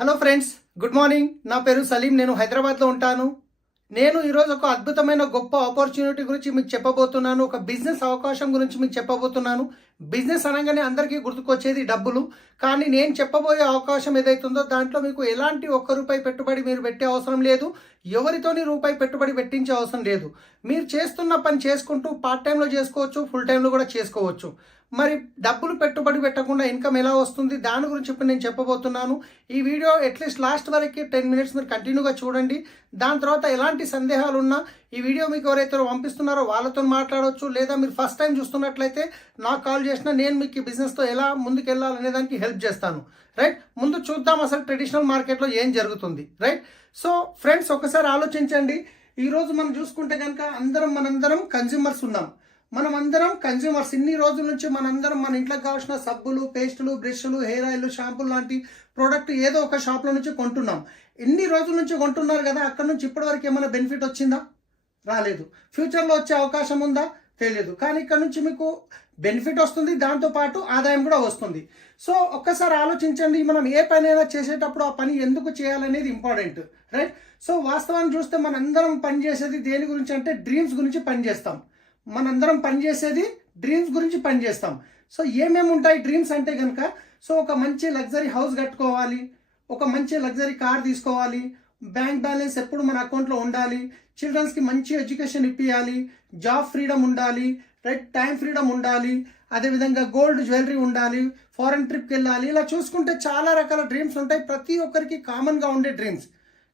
Hello friends, good morning. నా పేరు సలీం. నేను హైదరాబాద్లో ఉంటాను. నేను ఈరోజు ఒక అద్భుతమైన గొప్ప ఆపర్చునిటీ గురించి మీకు చెప్పబోతున్నాను. ఒక బిజినెస్ అవకాశం గురించి మీకు చెప్పబోతున్నాను. బిజినెస్ అనగానే అందరికీ గుర్తుకొచ్చేది డబ్బులు. కానీ నేను చెప్పబోయే అవకాశం ఏదైతుందో దాంట్లో మీకు ఎలాంటి ₹1 పెట్టుబడి మీరు పెట్టే అవసరం లేదు. ఎవరితోని రూపాయి పెట్టుబడి పెట్టించే అవసరం లేదు. మీరు చేస్తున్న పని చేసుకుంటూ పార్ట్ టైంలో చేసుకోవచ్చు, ఫుల్ టైంలో కూడా చేసుకోవచ్చు. మరి డబ్బులు పెట్టుబడి పెట్టకుండా ఇన్కమ్ ఎలా వస్తుంది దాని గురించి ఇప్పుడు నేను చెప్పబోతున్నాను. ఈ వీడియో అట్లీస్ట్ లాస్ట్ వరకు 10 మినిట్స్ మీరు కంటిన్యూగా చూడండి. దాని తర్వాత ఎలాంటి సందేహాలు ఉన్నా ఈ వీడియో మీకు ఎవరైతే పంపిస్తున్నారో వాళ్ళతో మాట్లాడవచ్చు. లేదా మీరు ఫస్ట్ టైం చూస్తున్నట్లయితే నాకు కాల్ చేసినా నేను మీకు ఈ బిజినెస్తో ఎలా ముందుకు వెళ్ళాలనే దానికి హెల్ప్ చేస్తాను. రైట్, ముందు చూద్దాం అసలు ట్రెడిషనల్ మార్కెట్లో ఏం జరుగుతుంది. రైట్, సో ఫ్రెండ్స్ ఒకసారి ఆలోచించండి. ఈరోజు మనం చూసుకుంటే కనుక మనందరం కన్జ్యూమర్స్ ఉన్నాం. మనమందరం కన్జ్యూమర్స్. ఇన్ని రోజుల నుంచి మనందరం మన ఇంట్లోకి కావాల్సిన సబ్బులు, పేస్టులు, బ్రష్లు, హెయిర్ ఆయిల్, షాంపూలు లాంటి ప్రోడక్ట్ ఏదో ఒక షాప్లో నుంచి కొంటున్నాం. ఎన్ని రోజుల నుంచి కొంటున్నారు కదా, అక్కడ నుంచి ఇప్పటివరకు ఏమైనా బెనిఫిట్ వచ్చిందా? రాలేదు. ఫ్యూచర్లో వచ్చే అవకాశం ఉందా? తెలియదు. కానీ ఇక్కడ నుంచి మీకు బెనిఫిట్ వస్తుంది, దాంతోపాటు ఆదాయం కూడా వస్తుంది. సో ఒక్కసారి ఆలోచించండి, మనం ఏ పని అయినా చేసేటప్పుడు ఆ పని ఎందుకు చేయాలనేది ఇంపార్టెంట్. రైట్, సో వాస్తవాన్ని చూస్తే మనందరం పనిచేసేది దేని గురించి అంటే డ్రీమ్స్ గురించి పనిచేస్తాం. మనందరం పనిచేసేది డ్రీమ్స్ గురించి పనిచేస్తాం. సో ఏమేమి ఉంటాయి డ్రీమ్స్ అంటే కనుక, సో ఒక మంచి లగ్జరీ హౌస్ కట్టుకోవాలి, ఒక మంచి లగ్జరీ కార్ తీసుకోవాలి, బ్యాంక్ బ్యాలెన్స్ ఎప్పుడు మన అకౌంట్లో ఉండాలి, చిల్డ్రన్స్కి మంచి ఎడ్యుకేషన్ ఇప్పించాలి, జాబ్ ఫ్రీడమ్ ఉండాలి, రైట్, టైం ఫ్రీడమ్ ఉండాలి, అదేవిధంగా గోల్డ్ జ్యువెలరీ ఉండాలి, ఫారెన్ ట్రిప్కి వెళ్ళాలి. ఇలా చూసుకుంటే చాలా రకాల డ్రీమ్స్ ఉంటాయి. ప్రతి ఒక్కరికి కామన్గా ఉండే డ్రీమ్స్.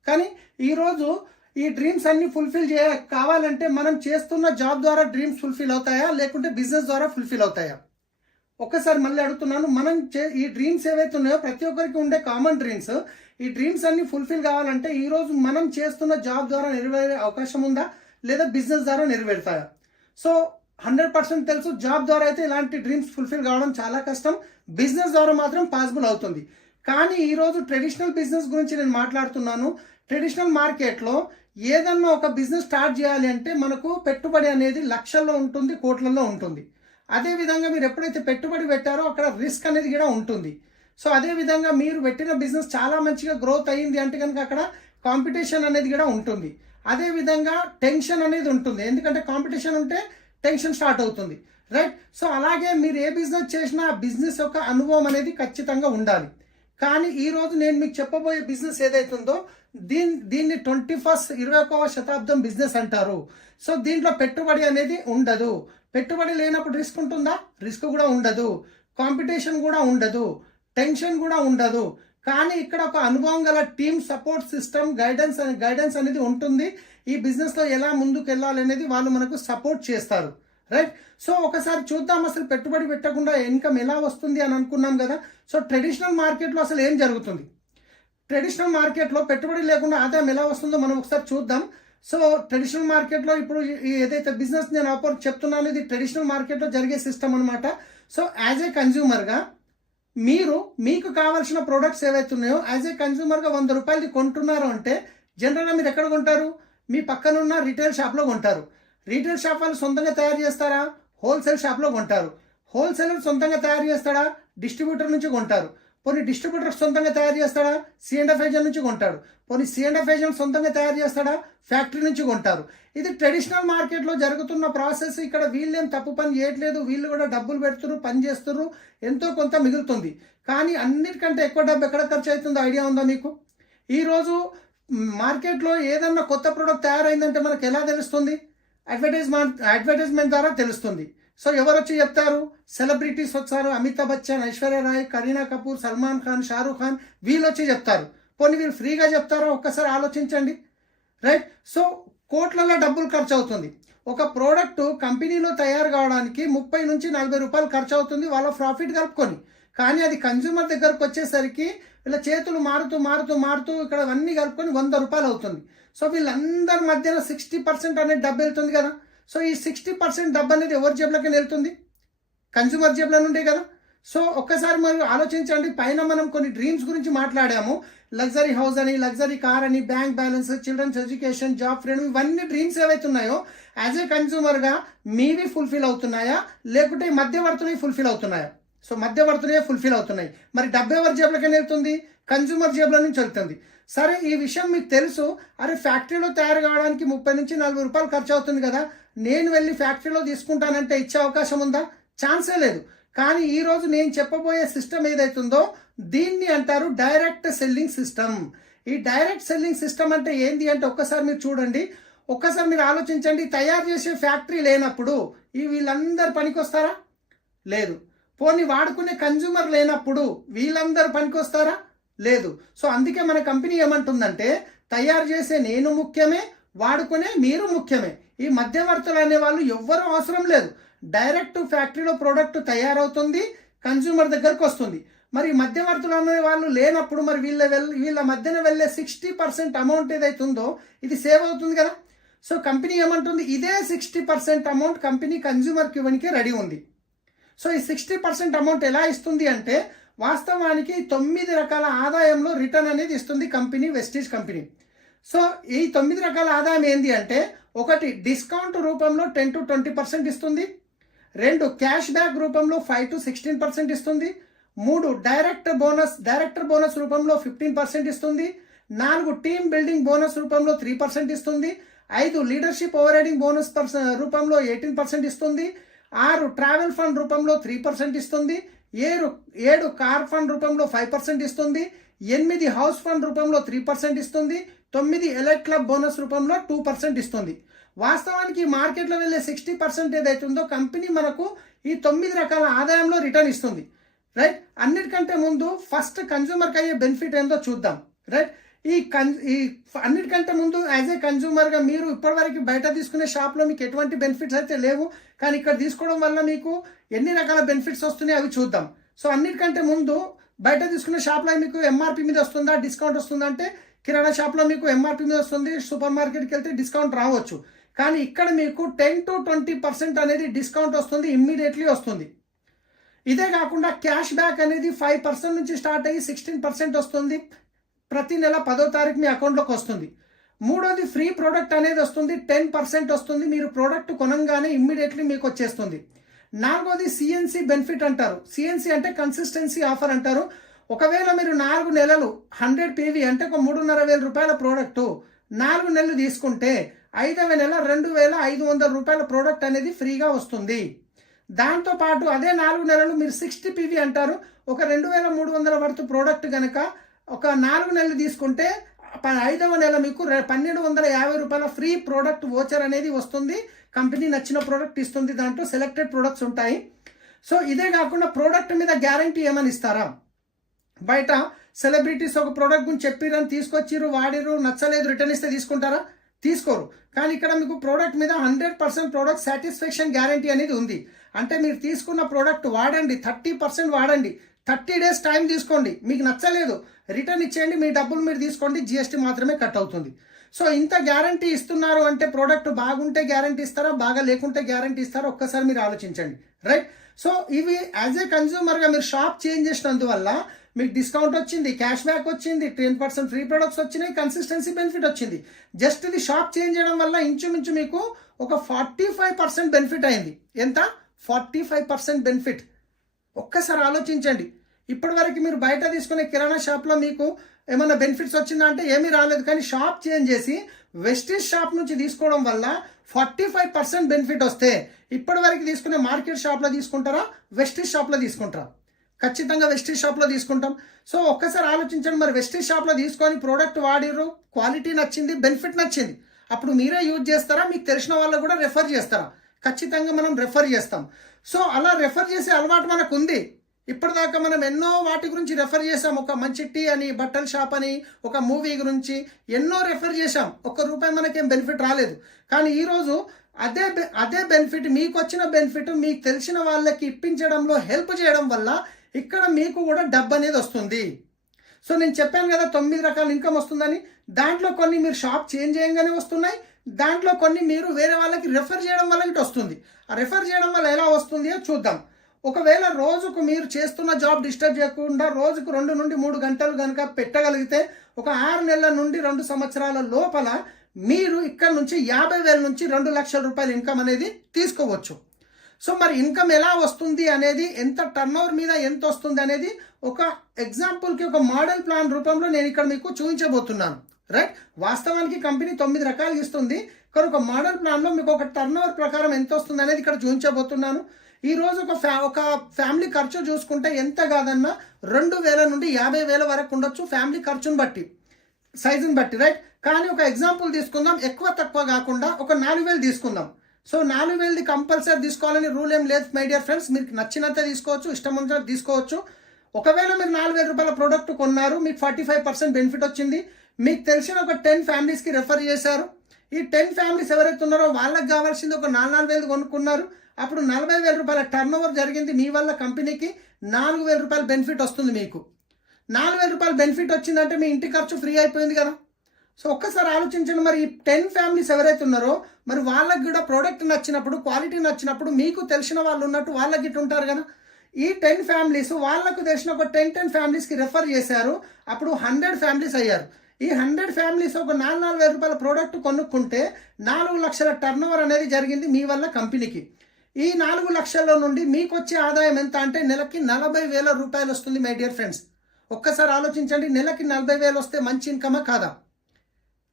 కానీ ఈరోజు ఈ డ్రీమ్స్ అన్ని ఫుల్ఫిల్ కావాలంటే మనం చేస్తున్న జాబ్ ద్వారా డ్రీమ్స్ ఫుల్ఫిల్ అవుతాయా, లేకుంటే బిజినెస్ ద్వారా ఫుల్ఫిల్ అవుతాయా? ఒక్కసారి మళ్ళీ అడుగుతున్నాను. ఈ డ్రీమ్స్ ఏవైతే ఉన్నాయో ప్రతి ఒక్కరికి ఉండే కామన్ డ్రీమ్స్. ఈ డ్రీమ్స్ అన్ని ఫుల్ఫిల్ కావాలంటే ఈరోజు మనం చేస్తున్న జాబ్ ద్వారా నెరవేరే అవకాశం ఉందా, లేదా బిజినెస్ ద్వారా నెరవేరుతాయా? సో 100% తెలుసు, జాబ్ ద్వారా అయితే ఇలాంటి డ్రీమ్స్ ఫుల్ఫిల్ కావడం చాలా కష్టం. బిజినెస్ ద్వారా మాత్రం పాసిబుల్ అవుతుంది. కానీ ఈరోజు ట్రెడిషనల్ బిజినెస్ గురించి నేను మాట్లాడుతున్నాను. ట్రెడిషనల్ మార్కెట్లో ఏదన్నా ఒక బిజినెస్ స్టార్ట్ చేయాలి అంటే మనకు పెట్టుబడి అనేది లక్షల్లో ఉంటుంది, కోట్లలో ఉంటుంది. అదేవిధంగా మీరు ఎప్పుడైతే పెట్టుబడి పెట్టారో అక్కడ రిస్క్ అనేది కూడా ఉంటుంది. సో అదేవిధంగా మీరు పెట్టిన బిజినెస్ చాలా మంచిగా గ్రోత్ అయ్యింది అంటే కనుక అక్కడ కాంపిటీషన్ అనేది కూడా ఉంటుంది. అదేవిధంగా టెన్షన్ అనేది ఉంటుంది, ఎందుకంటే కాంపిటీషన్ ఉంటే టెన్షన్ స్టార్ట్ అవుతుంది. రైట్, సో అలాగే మీరు ఏ బిజినెస్ చేసినా ఆ బిజినెస్ యొక్క అనుభవం అనేది ఖచ్చితంగా ఉండాలి. కానీ ఈరోజు నేను మీకు చెప్పబోయే బిజినెస్ ఏదైతుందో దీన్ని 21వ శతాబ్దం బిజినెస్ అంటారు. సో దీంట్లో పెట్టుబడి అనేది ఉండదు. పెట్టుబడి లేనప్పుడు రిస్క్ ఉంటుందా? రిస్క్ కూడా ఉండదు. కాంపిటీషన్ కూడా ఉండదు. టెన్షన్ కూడా ఉండదు. కానీ ఇక్కడ ఒక అనుభవం గల టీమ్ సపోర్ట్ సిస్టమ్, గైడెన్స్ అనేది ఉంటుంది. ఈ బిజినెస్లో ఎలా ముందుకు వెళ్ళాలనేది వాళ్ళు మనకు సపోర్ట్ చేస్తారు. రైట్, సో ఒకసారి చూద్దాం అసలు పెట్టుబడి పెట్టకుండా ఇన్కమ్ ఎలా వస్తుంది అని అనుకున్నాం కదా. సో ట్రెడిషనల్ మార్కెట్లో అసలు ఏం జరుగుతుంది? ట్రెడిషనల్ మార్కెట్లో పెట్టుబడి లేకుండా ఆదాయం ఎలా వస్తుందో మనం ఒకసారి చూద్దాం. సో ట్రెడిషనల్ మార్కెట్లో ఇప్పుడు ఏదైతే బిజినెస్ నేను చెప్తున్నాను ఇది ట్రెడిషనల్ మార్కెట్లో జరిగే సిస్టమ్ అనమాట. సో యాజ్ ఏ కన్జ్యూమర్గా మీకు కావాల్సిన ప్రోడక్ట్స్ ఏవైతే ఉన్నాయో యాజ్ ఏ కన్జ్యూమర్గా ₹100 కొంటున్నారు అంటే జనరల్గా మీరు ఎక్కడ కొంటారు? మీ పక్కనున్న రీటైల్ షాప్లో కొంటారు. రీటైల్ షాప్ వాళ్ళు సొంతంగా తయారు చేస్తారా? హోల్సేల్ షాప్లో కొంటారు. హోల్సేలర్ సొంతంగా తయారు చేస్తాడా? డిస్ట్రిబ్యూటర్ నుంచి కొంటారు. కొన్ని డిస్ట్రిబ్యూటర్ సొంతంగా తయారు చేస్తాడా? C&F ఏజెంట్ నుంచి కొంటాడు. కొన్ని C&F ఏజెంట్ సొంతంగా తయారు చేస్తాడా? ఫ్యాక్టరీ నుంచి కొంటారు. ఇది ట్రెడిషనల్ మార్కెట్లో జరుగుతున్న ప్రాసెస్. ఇక్కడ వీళ్ళేం తప్పు పని చేయట్లేదు. వీళ్ళు కూడా డబ్బులు పెడుతున్నారు, పని చేస్తున్నారు, ఎంతో కొంత మిగులుతుంది. కానీ అన్నిటికంటే ఎక్కువ డబ్బు ఎక్కడ ఖర్చు అవుతుందో ఐడియా ఉందా మీకు? ఈరోజు మార్కెట్లో ఏదన్నా కొత్త ప్రోడక్ట్ తయారైందంటే మనకు ఎలా తెలుస్తుంది? అడ్వర్టైజ్మెంట్ ద్వారా తెలుస్తుంది. సో ఎవరు వచ్చి చెప్తారు? సెలబ్రిటీస్ వచ్చారు. అమితాబ్ బచ్చన్, ఐశ్వర్య రాయ్, కరీనా కపూర్, సల్మాన్ ఖాన్, షారూఖ్ ఖాన్ వీళ్ళు వచ్చి చెప్తారు. పోనీ వీళ్ళు ఫ్రీగా చెప్తారో ఒక్కసారి ఆలోచించండి. రైట్, సో కోట్లలో డబ్బులు ఖర్చు అవుతుంది. ఒక ప్రోడక్ట్ కంపెనీలో తయారు కావడానికి ₹30 నుంచి ₹40 ఖర్చు అవుతుంది వాళ్ళ ప్రాఫిట్ కలుపుకొని. కానీ అది కన్జ్యూమర్ దగ్గరకు వచ్చేసరికి వీళ్ళ చేతులు మారుతూ ఇక్కడ అన్నీ కలుపుకొని ₹100 అవుతుంది. సో వీళ్ళందరి మధ్యన 60% అనేది డబ్బు వెళ్తుంది కదా. సో ఈ 60% డబ్బు అనేది ఎవరి జేబులోకి వెళ్తుంది? కన్జ్యూమర్ జేబులో నుండే కదా. సో ఒక్కసారి మీరు ఆలోచించండి. పైన మనం కొన్ని డ్రీమ్స్ గురించి మాట్లాడాము. లగ్జరీ హౌస్ అని, లగ్జరీ కార్ అని, bank balance, children's education, job freedom, ఇవన్నీ డ్రీమ్స్ ఏవైతే ఉన్నాయో యాజ్ ఏ కన్జ్యూమర్గా మీవి ఫుల్ఫిల్ అవుతున్నాయా, లేకుంటే మధ్యవర్తులు ఫుల్ఫిల్ అవుతున్నాయా? సో మధ్యవర్తులే ఫుల్ఫిల్ అవుతున్నాయి. మరి డబ్బు ఎవరి జేబులకి వెళ్తుంది? కన్జ్యూమర్ జేబుల నుంచి వెళ్తుంది. సరే, ఈ విషయం మీకు తెలుసు. అరే, ఫ్యాక్టరీలో తయారు కావడానికి 30 నుంచి 40 రూపాయలు ఖర్చు అవుతుంది కదా, నేను వెళ్ళి ఫ్యాక్టరీలో తీసుకుంటానంటే ఇచ్చే అవకాశం ఉందా? ఛాన్సే లేదు. కానీ ఈరోజు నేను చెప్పబోయే సిస్టమ్ ఏదైతుందో దీన్ని అంటారు డైరెక్ట్ సెల్లింగ్ సిస్టమ్. ఈ డైరెక్ట్ సెల్లింగ్ సిస్టమ్ అంటే ఏంది అంటే ఒక్కసారి మీరు చూడండి, ఒక్కసారి మీరు ఆలోచించండి. తయారు చేసే ఫ్యాక్టరీ లేనప్పుడు వీళ్ళందరూ పనికొస్తారా? లేదు. పోనీ వాడుకునే కన్జ్యూమర్ లేనప్పుడు వీళ్ళందరూ పనికొస్తారా? లేదు. సో అందుకే మన కంపెనీ ఏమంటుందంటే తయారు చేసే నేను ముఖ్యమే, వాడుకునే మీరు ముఖ్యమే. ఈ మధ్యవర్తులు అనే వాళ్ళు ఎవ్వరూ అవసరం లేదు. డైరెక్ట్ ఫ్యాక్టరీలో ప్రోడక్ట్ తయారవుతుంది, కన్జ్యూమర్ దగ్గరకు వస్తుంది. మరి మధ్యవర్తులు అనే వాళ్ళు లేనప్పుడు మరి వీళ్ళ మధ్యన వెళ్ళే 60% అమౌంట్ ఏదైతుందో ఇది సేవ్ అవుతుంది కదా. సో కంపెనీ ఏమంటుంది, ఇదే 60% అమౌంట్ కంపెనీ కన్జ్యూమర్కి ఇవ్వడానికి రెడీ ఉంది. సో ఈ 60% అమౌంట్ ఎలా ఇస్తుంది అంటే వాస్తవానికి 9 రకాల ఆదాయంలో రిటర్న్ అనేది ఇస్తుంది కంపెనీ, వెస్టీజ్ కంపెనీ. సో ఈ 9 రకాల ఆదాయం ఏంటి అంటే, 1 డిస్కౌంట్ రూపంలో 10 to 20% ఇస్తుంది. 2 క్యాష్ బ్యాక్ రూపంలో 5 to 16% ఇస్తుంది. 3 డైరెక్టర్ బోనస్ రూపంలో 15% ఇస్తుంది. 4 టీమ్ బిల్డింగ్ బోనస్ రూపంలో 3% ఇస్తుంది. 5 లీడర్షిప్ ఓవర్ రైడింగ్ బోనస్ రూపంలో 18% ఇస్తుంది. 6 ట్రావెల్ ఫండ్ రూపంలో 3% ఇస్తుంది. 7 కార్ ఫండ్ రూపంలో 5% ఇస్తుంది. 8 హౌస్ ఫండ్ రూపంలో 3% ఇస్తుంది. 9 ఎలైట్ క్లబ్ బోనస్ రూపంలో 2% ఇస్తుంది. వాస్తవానికి మార్కెట్లో వెళ్ళే 60% ఏదైతుందో కంపెనీ మనకు ఈ 9 రకాల ఆదాయంలో రిటర్న్ ఇస్తుంది. రైట్. అన్నిటికంటే ముందు ఫస్ట్ కన్జ్యూమర్కి అయ్యే బెనిఫిట్ ఏందో చూద్దాం. రైట్. ఈ అన్నిటికంటే ముందు యాజ్ ఏ కన్జ్యూమర్గా మీరు ఇప్పటివరకు బయట తీసుకునే షాప్లో మీకు ఎటువంటి బెనిఫిట్స్ అయితే లేవు, కానీ ఇక్కడ తీసుకోవడం వల్ల మీకు ఎన్ని రకాల బెనిఫిట్స్ వస్తున్నాయి అవి చూద్దాం. సో అన్నిటికంటే ముందు బయట తీసుకునే షాప్లో మీకు ఎంఆర్పి మీద వస్తుందా, డిస్కౌంట్ వస్తుందా అంటే కిరాణా షాప్లో మీకు ఎంఆర్పి మీద వస్తుంది, సూపర్ మార్కెట్కి వెళ్తే డిస్కౌంట్ రావచ్చు. కానీ ఇక్కడ మీకు 10 to 20% అనేది డిస్కౌంట్ వస్తుంది, ఇమ్మీడియట్లీ వస్తుంది. ఇదే కాకుండా క్యాష్ బ్యాక్ అనేది 5% నుంచి స్టార్ట్ అయ్యి 16% వస్తుంది. ప్రతి నెల 10వ తారీఖు మీ అకౌంట్లోకి వస్తుంది. 3వది ఫ్రీ ప్రోడక్ట్ అనేది వస్తుంది, 10% వస్తుంది. మీరు ప్రోడక్ట్ కొనంగానే ఇమ్మీడియట్లీ మీకు వచ్చేస్తుంది. 4వది సిఎన్సి బెనిఫిట్ అంటారు. సిఎన్సి అంటే కన్సిస్టెన్సీ ఆఫర్ అంటారు. ఒకవేళ మీరు 4 నెలలు 100 PV అంటే ఒక 3,500 రూపాయల ప్రోడక్టు 4 నెలలు తీసుకుంటే 5వ నెల 2,500 రూపాయల ప్రోడక్ట్ అనేది ఫ్రీగా వస్తుంది. దాంతోపాటు అదే 4 నెలలు మీరు 60 PV అంటారు. ఒక 2,300 వర్త్ ప్రోడక్ట్ కనుక ఒక 4 నెలలు తీసుకుంటే 5వ నెల మీకు 1,250 రూపాయల ఫ్రీ ప్రోడక్ట్ వోచర్ అనేది వస్తుంది. కంపెనీ నచ్చిన ప్రోడక్ట్ ఇస్తుంది, దాంట్లో సెలెక్టెడ్ ప్రోడక్ట్స్ ఉంటాయి. సో ఇదే కాకుండా ప్రోడక్ట్ మీద గ్యారంటీ ఏమని ఇస్తారా? బయట సెలబ్రిటీస్ ఒక ప్రోడక్ట్ గురించి చెప్పిరని తీసుకొచ్చిర్రు, వాడిరు, నచ్చలేదు, రిటర్న్ ఇస్తే తీసుకుంటారా? తీసుకోరు. కానీ ఇక్కడ మీకు ప్రోడక్ట్ మీద 100% ప్రోడక్ట్ సాటిస్ఫాక్షన్ గ్యారంటీ అనేది ఉంది. అంటే మీరు తీసుకున్న ప్రోడక్ట్ వాడండి, 30% వాడండి, 30 days టైం తీసుకోండి, మీకు నచ్చలేదు రిటర్న్ ఇచ్చేయండి, మీ డబ్బులు మీరు తీసుకోండి, GST మాత్రమే కట్ అవుతుంది. సో ఇంత గ్యారంటీ ఇస్తున్నారు అంటే ప్రోడక్ట్ బాగుంటే గ్యారంటీ ఇస్తారా, బాగా లేకుంటే గ్యారంటీ ఇస్తారా? ఒక్కసారి మీరు ఆలోచించండి. రైట్. సో ఇవి యాజ్ ఏ కన్జ్యూమర్గా మీరు షాప్ చేంజ్ చేసినందువల్ల మీకు డిస్కౌంట్ వచ్చింది, క్యాష్ బ్యాక్ వచ్చింది, 10% ఫ్రీ ప్రొడక్ట్స్ వచ్చినాయి, కన్సిస్టెన్సీ బెనిఫిట్ వచ్చింది. జస్ట్ ఇది షాప్ చేంజ్ చేయడం వల్ల ఇంచుమించు మీకు ఒక 45% బెనిఫిట్ అయింది. ఎంత? 45% బెనిఫిట్. ఒక్కసారి ఆలోచించండి. ఇప్పటి వరకు మీరు బయట తీసుకునే కిరాణా షాప్లో మీకు ఏమైనా బెనిఫిట్స్ వచ్చిందా అంటే ఏమీ రాలేదు. కానీ షాప్ చేంజ్ చేసి వెస్టీజ్ షాప్ నుంచి తీసుకోవడం వల్ల 45% బెనిఫిట్ వస్తే ఇప్పటి వరకు తీసుకునే మార్కెట్ షాప్లో తీసుకుంటారా, వెస్టీజ్ షాప్లో తీసుకుంటారా? ఖచ్చితంగా వెస్టీజ్ షాప్లో తీసుకుంటాం. సో ఒక్కసారి ఆలోచించండి. మరి వెస్టీజ్ షాప్లో తీసుకొని ప్రోడక్ట్ వాడిర్రు, క్వాలిటీ నచ్చింది, బెనిఫిట్ నచ్చింది, అప్పుడు మీరే యూజ్ చేస్తారా, మీకు తెలిసిన వాళ్ళకు కూడా రెఫర్ చేస్తారా? ఖచ్చితంగా మనం రెఫర్ చేస్తాం. సో అలా రెఫర్ చేసే అలవాటు మనకు ఉంది. ఇప్పటిదాకా మనం ఎన్నో వాటి గురించి రెఫర్ చేసాం. ఒక మంచి టీ అని, బట్టల షాప్ అని, ఒక మూవీ గురించి ఎన్నో రెఫర్ చేసాం. ₹1 మనకేం బెనిఫిట్ రాలేదు. కానీ ఈరోజు అదే బెనిఫిట్, మీకు వచ్చిన బెనిఫిట్ మీకు తెలిసిన వాళ్ళకి ఇప్పించడంలో హెల్ప్ చేయడం వల్ల ఇక్కడ మీకు కూడా డబ్బు అనేది వస్తుంది. సో నేను చెప్పాను కదా 9 రకాల ఇన్కమ్ వస్తుందని. దాంట్లో కొన్ని మీరు షాప్ చేంజ్ చేయగానే వస్తున్నాయి, దాంట్లో కొన్ని మీరు వేరే వాళ్ళకి రెఫర్ చేయడం వల్ల ఇటు వస్తుంది. ఆ రెఫర్ చేయడం వల్ల ఎలా వస్తుంది చూద్దాం. ఒకవేళ రోజుకు మీరు చేస్తున్న జాబ్ డిస్టర్బ్ చేయకుండా రోజుకు 2 నుండి 3 గంటలు కనుక పెట్టగలిగితే ఒక 6 నెలల నుండి 2 సంవత్సరాల లోపల మీరు ఇక్కడ నుంచి 50,000 నుంచి 2 లక్షల రూపాయల ఇన్కమ్ అనేది తీసుకోవచ్చు. సో మరి ఇన్కమ్ ఎలా వస్తుంది అనేది, ఎంత టర్న్ మీద ఎంత వస్తుంది అనేది ఒక ఎగ్జాంపుల్కి ఒక మోడల్ ప్లాన్ రూపంలో నేను ఇక్కడ మీకు చూపించబోతున్నాను. రైట్, వాస్తవానికి కంపెనీ 9 రకాలు ఇస్తుంది, కానీ ఒక మోడల్ ప్లాన్లో మీకు ఒక టర్న్ ప్రకారం ఎంత వస్తుంది అనేది ఇక్కడ చూపించబోతున్నాను. ఈరోజు ఒక ఫ్యామిలీ ఖర్చు చూసుకుంటే ఎంత కాదన్నా 2,000 నుండి 50,000 వరకు ఉండొచ్చు, ఫ్యామిలీ ఖర్చును బట్టి, సైజుని బట్టి. రైట్, కానీ ఒక ఎగ్జాంపుల్ తీసుకుందాం, ఎక్కువ తక్కువ కాకుండా ఒక 4,000 తీసుకుందాం. సో 4,000ది కంపల్సరీ తీసుకోవాలని రూల్ ఏం లేదు మై డియర్ ఫ్రెండ్స్. మీకు నచ్చినంత తీసుకోవచ్చు, ఇష్టం ఉన్నంత తీసుకోవచ్చు. ఒకవేళ మీరు 4,000 రూపాయల ప్రోడక్ట్ కొన్నారు, మీకు 45% బెనిఫిట్ వచ్చింది, మీకు తెలిసిన ఒక 10 ఫ్యామిలీస్కి రెఫర్ చేశారు. ఈ 10 ఫ్యామిలీస్ ఎవరైతే ఉన్నారో వాళ్ళకి కావాల్సింది ఒక 4,000 కొనుక్కున్నారు. అప్పుడు 40,000 రూపాయల టర్న్ జరిగింది. మీ వల్ల కంపెనీకి 4,000 రూపాయల బెనిఫిట్ వస్తుంది. మీకు 4,000 రూపాయల బెనిఫిట్ వచ్చిందంటే మీ ఇంటి ఖర్చు ఫ్రీ అయిపోయింది కదా. సో ఒక్కసారి ఆలోచించండి, మరి ఈ 10 ఫ్యామిలీస్ ఎవరైతే ఉన్నారో మరి వాళ్ళకి కూడా ప్రోడక్ట్ నచ్చినప్పుడు, క్వాలిటీ నచ్చినప్పుడు, మీకు తెలిసిన వాళ్ళు ఉన్నట్టు వాళ్ళకి ఇటు ఉంటారు కదా. ఈ 10 ఫ్యామిలీస్ వాళ్ళకు తెలిసిన ఒక 10 ఫ్యామిలీస్కి రెఫర్ చేశారు. అప్పుడు 100 ఫ్యామిలీస్ అయ్యారు. ఈ 100 ఫ్యామిలీస్ ఒక 4,000 రూపాయల ప్రోడక్ట్ కొనుక్కుంటే 4 లక్షల టర్న్ అనేది జరిగింది మీ వల్ల కంపెనీకి. ఈ 4 లక్షల నుండి మీకు వచ్చే ఆదాయం ఎంత అంటే నెలకి 40,000 రూపాయలు వస్తుంది మై డియర్ ఫ్రెండ్స్. ఒక్కసారి ఆలోచించండి, నెలకి 40,000 వస్తే మంచి ఇన్కమా కాదా?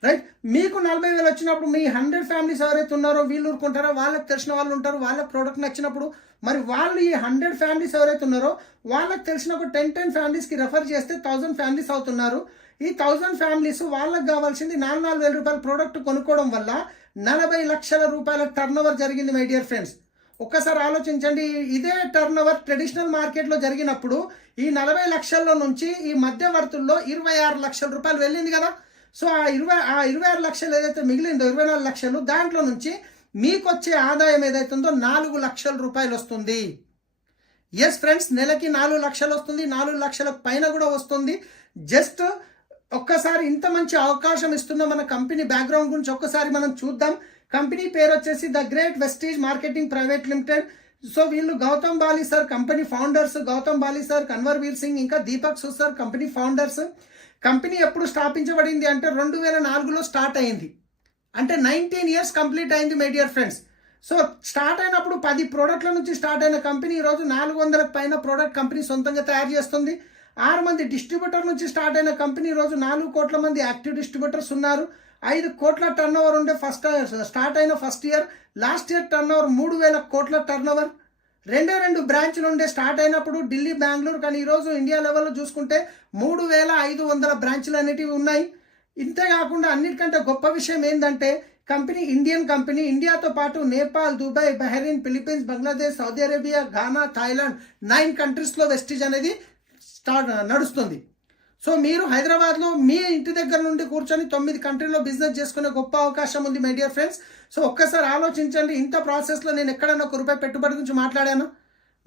రైట్, మీకు 40,000 వచ్చినప్పుడు మీ 100 ఫ్యామిలీస్ ఎవరైతే ఉన్నారో వీళ్ళు ఊరుకుంటారో, వాళ్ళకి తెలిసిన వాళ్ళు ఉంటారు, వాళ్ళకి ప్రోడక్ట్ నచ్చినప్పుడు మరి వాళ్ళు ఈ 100 ఫ్యామిలీస్ ఎవరైతే ఉన్నారో వాళ్ళకి తెలిసిన ఒక 10 ఫ్యామిలీస్కి రెఫర్ చేస్తే 1,000 ఫ్యామిలీస్ అవుతున్నారు. ఈ 1,000 ఫ్యామిలీస్ వాళ్ళకి కావాల్సింది 4,000 రూపాయల ప్రోడక్ట్ కొనుక్కోవడం వల్ల 40 లక్షల రూపాయల టర్న్ జరిగింది మై డియర్ ఫ్రెండ్స్. ఒక్కసారి ఆలోచించండి, ఇదే టర్న్ ట్రెడిషనల్ మార్కెట్లో జరిగినప్పుడు ఈ 40 లక్షల్లో నుంచి ఈ మధ్యవర్తుల్లో 26 లక్షల రూపాయలు వెళ్ళింది కదా. సో ఆ 26 లక్షలు ఏదైతే మిగిలిందో 24 లక్షలు, దాంట్లో నుంచి మీకు వచ్చే ఆదాయం ఏదైతుందో 4 లక్షల రూపాయలు వస్తుంది. ఎస్ ఫ్రెండ్స్, నెలకి 4 లక్షలు వస్తుంది, 4 లక్షల పైన కూడా వస్తుంది. జస్ట్ ఒక్కసారి ఇంత మంచి అవకాశం ఇస్తున్న మన కంపెనీ బ్యాక్గ్రౌండ్ గురించి ఒక్కసారి మనం చూద్దాం. కంపెనీ పేరు వచ్చేసి the great Vestige marketing private limited. So వీళ్ళు Gautam Bali sir company founders, Gautam Bali sir, Kanwar Veer Singh, ఇంకా Deepak Sood sir company founders. Company ఎప్పుడు స్థాపించబడింది అంటే 2004లో స్టార్ట్ అయింది, అంటే 19 ఇయర్స్ కంప్లీట్ అయింది my dear friends. So start అయినప్పుడు 10 ప్రోడక్ట్ల నుంచి స్టార్ట్ అయిన కంపెనీ ఈరోజు 400కు పైన ప్రోడక్ట్ కంపెనీ సొంతంగా తయారు చేస్తుంది. 6 మంది డిస్ట్రిబ్యూటర్ నుంచి స్టార్ట్ అయిన కంపెనీ ఈరోజు 4 కోట్ల మంది యాక్టివ్ డిస్ట్రిబ్యూటర్స్ ఉన్నారు. 5 కోట్ల టర్న్ ఉండే స్టార్ట్ అయిన first year. Last year turn 3,000 కోట్ల టర్న్. 2 బ్రాంచ్లు ఉండే స్టార్ట్ అయినప్పుడు ఢిల్లీ, బెంగళూరు, కానీ ఈరోజు ఇండియా లెవెల్లో చూసుకుంటే 3,500 బ్రాంచ్లు అనేటివి ఉన్నాయి. ఇంతేకాకుండా అన్నిటికంటే గొప్ప విషయం ఏంటంటే కంపెనీ ఇండియన్ కంపెనీ. ఇండియాతో పాటు Nepal, Dubai, Bahrain, Philippines, Bangladesh, Saudi Arabia, Ghana, Thailand 9 కంట్రీస్లో వెస్టీజ్ అనేది నడుస్తుంది. సో మీరు హైదరాబాద్లో మీ ఇంటి దగ్గర నుండి కూర్చొని 9 కంట్రీలో బిజినెస్ చేసుకునే గొప్ప అవకాశం ఉంది మై డియర్ ఫ్రెండ్స్. సో ఒక్కసారి ఆలోచించండి, ఇంత ప్రాసెస్లో నేను ఎక్కడైనా ₹1 పెట్టుబడి గురించి మాట్లాడాను?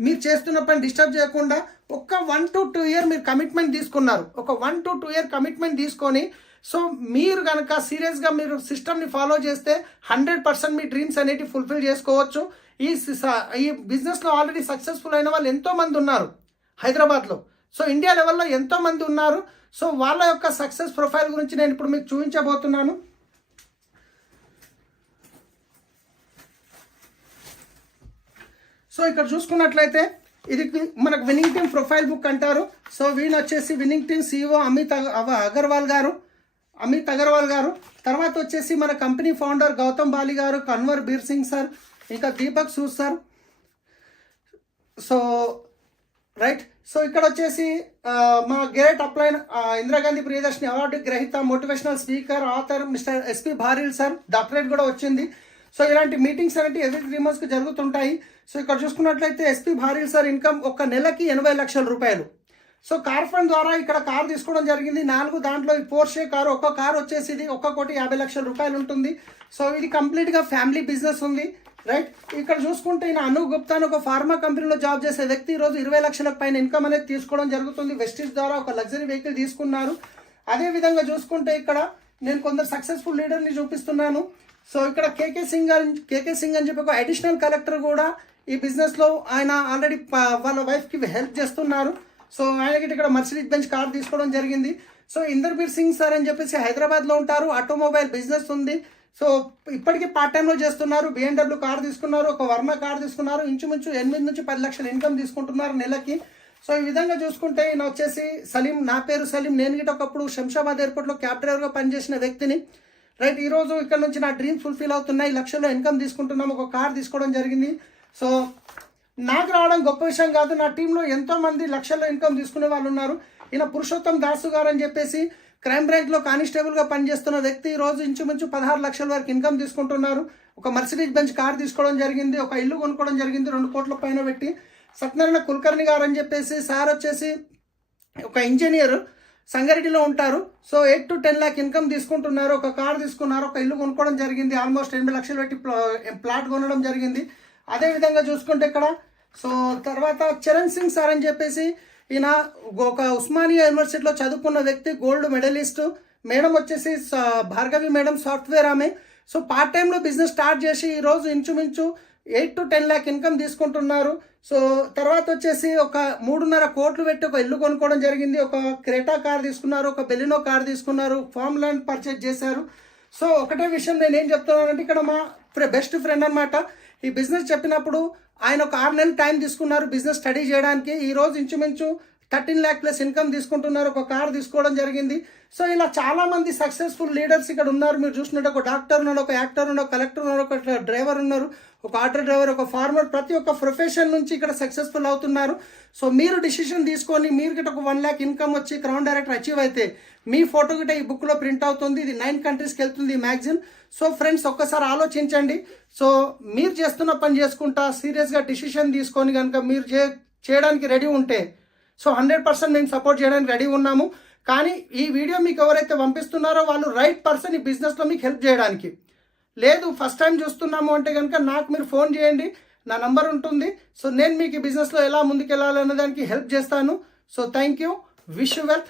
మీరు చేస్తున్న పని డిస్టర్బ్ చేయకుండా ఒక 1 to 2 ఇయర్ మీరు కమిట్మెంట్ తీసుకున్నారు. ఒక 1 to 2 ఇయర్ కమిట్మెంట్ తీసుకొని సో మీరు కనుక సీరియస్గా మీరు సిస్టమ్ని ఫాలో చేస్తే 100% మీ డ్రీమ్స్ అనేటివి ఫుల్ఫిల్ చేసుకోవచ్చు. ఈ బిజినెస్లో ఆల్రెడీ సక్సెస్ఫుల్ అయిన వాళ్ళు ఎంతోమంది ఉన్నారు హైదరాబాద్లో. సో ఇండియా లెవెల్లో ఎంతోమంది ఉన్నారు. సో వాళ్ళ యొక్క సక్సెస్ ప్రొఫైల్ గురించి నేను ఇప్పుడు మీకు చూపించబోతున్నాను. సో ఇక్కడ చూసుకున్నట్లయితే ఇది మనకు విన్నింగ్ టీమ్ ప్రొఫైల్ బుక్ అంటారు. సో వీళ్ళు వచ్చేసి winning team CEO Amit Agarwal గారు. తర్వాత వచ్చేసి మన కంపెనీ ఫౌండర్ గౌతమ్ బాలి గారు, కన్వర్ బీర్ సింగ్ సార్, ఇంకా Deepak Sood sir. So right, so ఇక్కడ వచ్చేసి మా great upline Indira Gandhi Priyadarshini award గ్రహీత, motivational speaker, author mister SP Bharill sir, doctorate కూడా వచ్చింది. సో ఇలాంటి మీటింగ్స్ అనేవి ఎవ్రీ 3 monthsకి జరుగుతుంటాయి. సో ఇక్కడ చూసుకున్నట్లయితే SP భారీల్ సార్ ఇన్కమ్ ఒక నెలకి 80 లక్షల రూపాయలు. సో కార్ ఫండ్ ద్వారా ఇక్కడ కార్ తీసుకోవడం జరిగింది 4. దాంట్లో ఈ పోర్షే కారు, ఒక్క కార్ వచ్చేసి ఇది 1,50 లక్షల రూపాయలు ఉంటుంది. సో ఇది కంప్లీట్గా ఫ్యామిలీ బిజినెస్ ఉంది. రైట్, ఇక్కడ చూసుకుంటే ఈయన అను గుప్తా అని ఒక ఫార్మా కంపెనీలో జాబ్ చేసే వ్యక్తి ఈరోజు 20 లక్షలకు పైన ఇన్కమ్ అనేది తీసుకోవడం జరుగుతుంది. వెస్టీజ్ ద్వారా ఒక లగ్జరీ వెహికల్ తీసుకున్నారు. అదేవిధంగా చూసుకుంటే ఇక్కడ నేను కొందరు సక్సెస్ఫుల్ లీడర్ని చూపిస్తున్నాను. సో ఇక్కడ కేకే సింగ్ అని చెప్పి ఒక అడిషనల్ కలెక్టర్ కూడా ఈ బిజినెస్లో ఆయన ఆల్రెడీ వాళ్ళ వైఫ్కి హెల్ప్ చేస్తున్నారు. సో ఆయనకి ఇక్కడ మర్సిడీస్ బెంచ్ కార్ తీసుకోవడం జరిగింది. సో ఇందర్బీర్ సింగ్ సార్ అని చెప్పేసి హైదరాబాద్లో ఉంటారు, ఆటోమొబైల్ బిజినెస్ ఉంది. సో ఇప్పటికీ పార్ట్ టైంలో చేస్తున్నారు. BMW కార్ తీసుకున్నారు, ఒక వర్ణ కార్ తీసుకున్నారు, ఇంచుమించు 8 నుంచి 10 లక్షల ఇన్కమ్ తీసుకుంటున్నారు నెలకి. సో ఈ విధంగా చూసుకుంటే ఈయన వచ్చేసి సలీం, నా పేరు సలీం. నేను గిట్ట ఒకప్పుడు శంషాబాద్ ఎయిర్పోర్ట్లో క్యాబ్ డ్రైవర్గా పనిచేసిన వ్యక్తిని. రైట్, ఈరోజు ఇక్కడ నుంచి నా డ్రీమ్ ఫుల్ఫిల్ అవుతున్నాయి, లక్షల్లో ఇన్కమ్ తీసుకుంటున్నాము, ఒక కార్ తీసుకోవడం జరిగింది. సో నాకు రావడం గొప్ప విషయం కాదు, నా టీంలో ఎంతోమంది లక్షల్లో ఇన్కమ్ తీసుకునే వాళ్ళు ఉన్నారు. ఈయన పురుషోత్తం దాసు గారు అని చెప్పేసి క్రైమ్ బ్రాంచ్లో కానిస్టేబుల్గా పనిచేస్తున్న వ్యక్తి ఈరోజు ఇంచుమించు 16 లక్షల వరకు ఇన్కమ్ తీసుకుంటున్నారు. ఒక మర్సిడీస్ బెంచ్ కార్ తీసుకోవడం జరిగింది, ఒక ఇల్లు కొనుక్కోవడం జరిగింది 2 కోట్ల పైన పెట్టి. సత్యనారాయణ కుల్కర్ణి గారు అని చెప్పేసి సార్ వచ్చేసి ఒక ఇంజనీర్, సంగారెడ్డిలో ఉంటారు. సో 8 to 10 లాక్ ఇన్కమ్ తీసుకుంటున్నారు, ఒక కార్ తీసుకున్నారు, ఒక ఇల్లు కొనుక్కోవడం జరిగింది, ఆల్మోస్ట్ 8 లక్షలు పెట్టి ప్లాట్ కొనడం జరిగింది. అదేవిధంగా చూసుకుంటే ఇక్కడ సో తర్వాత చరణ్ సింగ్ సార్ అని చెప్పేసి ఈయన ఒక ఉస్మానియా యూనివర్సిటీలో చదువుకున్న వ్యక్తి, గోల్డ్ మెడలిస్ట్. మేడం వచ్చేసి భార్గవి మేడం, సాఫ్ట్వేర్ ఆమె. సో పార్ట్ టైంలో బిజినెస్ స్టార్ట్ చేసి ఈరోజు ఇంచుమించు 8 to 10 లాక్ ఇన్కమ్ తీసుకుంటున్నారు. సో తర్వాత వచ్చేసి ఒక 3.5 కోట్లు పెట్టి ఒక ఇల్లు కొనుక్కోవడం జరిగింది, ఒక క్రేటా కార్ తీసుకున్నారు, ఒక బెలినో కార్ తీసుకున్నారు, ఫార్మ్ ల్యాండ్ పర్చేజ్ చేశారు. సో ఒకటే విషయం నేను ఏం చెప్తున్నానంటే, ఇక్కడ మా బెస్ట్ ఫ్రెండ్ అనమాట. ఈ బిజినెస్ చెప్పినప్పుడు ఆయన ఒక 6 నెలలు టైం తీసుకున్నారు బిజినెస్ స్టడీ చేయడానికి. ఈరోజు ఇంచుమించు 13 లాక్ ప్లస్ ఇన్కమ్ తీసుకుంటున్నారు, ఒక కార్ తీసుకోవడం జరిగింది. సో ఇలా చాలామంది సక్సెస్ఫుల్ లీడర్స్ ఇక్కడ ఉన్నారు. మీరు చూసినట్టు ఒక డాక్టర్ ఉన్నాడు, ఒక యాక్టర్ ఉన్నాడు, ఒక కలెక్టర్ ఉన్నాడు, ఒక డ్రైవర్ ఉన్నారు, ఒక ఆటో డ్రైవర్, ఒక ఫార్మర్. ప్రతి ఒక్క ప్రొఫెషన్ నుంచి ఇక్కడ సక్సెస్ఫుల్ అవుతున్నారు. సో మీరు డిసిషన్ తీసుకొని మీరు గిట్ట ఒక 1 లాక్ ఇన్కమ్ వచ్చి క్రౌన్ డైరెక్టర్ అచీవ్ అయితే మీ ఫోటో గిట్ట ఈ బుక్లో ప్రింట్ అవుతుంది. ఇది 9 కంట్రీస్కి వెళ్తుంది ఈ మ్యాగజైన్. సో ఫ్రెండ్స్ ఒక్కసారి ఆలోచించండి. సో మీరు చేస్తున్న పని చేసుకుంటా సీరియస్గా డిసిషన్ తీసుకొని కనుక మీరు చేయడానికి రెడీ ఉంటే సో 100% మేము సపోర్ట్ చేయడానికి రెడీ ఉన్నాము. కానీ ఈ వీడియో మీకు ఎవరైతే పంపిస్తున్నారో వాళ్ళు రైట్ పర్సన్ ఈ బిజినెస్లో మీకు హెల్ప్ చేయడానికి. లేదు ఫస్ట్ టైం చూస్తున్నాము అంటే కనుక నాకు మీరు ఫోన్ చేయండి, నా నంబర్ ఉంటుంది. సో నేను మీకు ఈ బిజినెస్లో ఎలా ముందుకెళ్ళాలనే దానికి హెల్ప్ చేస్తాను. So thank you, wish you well.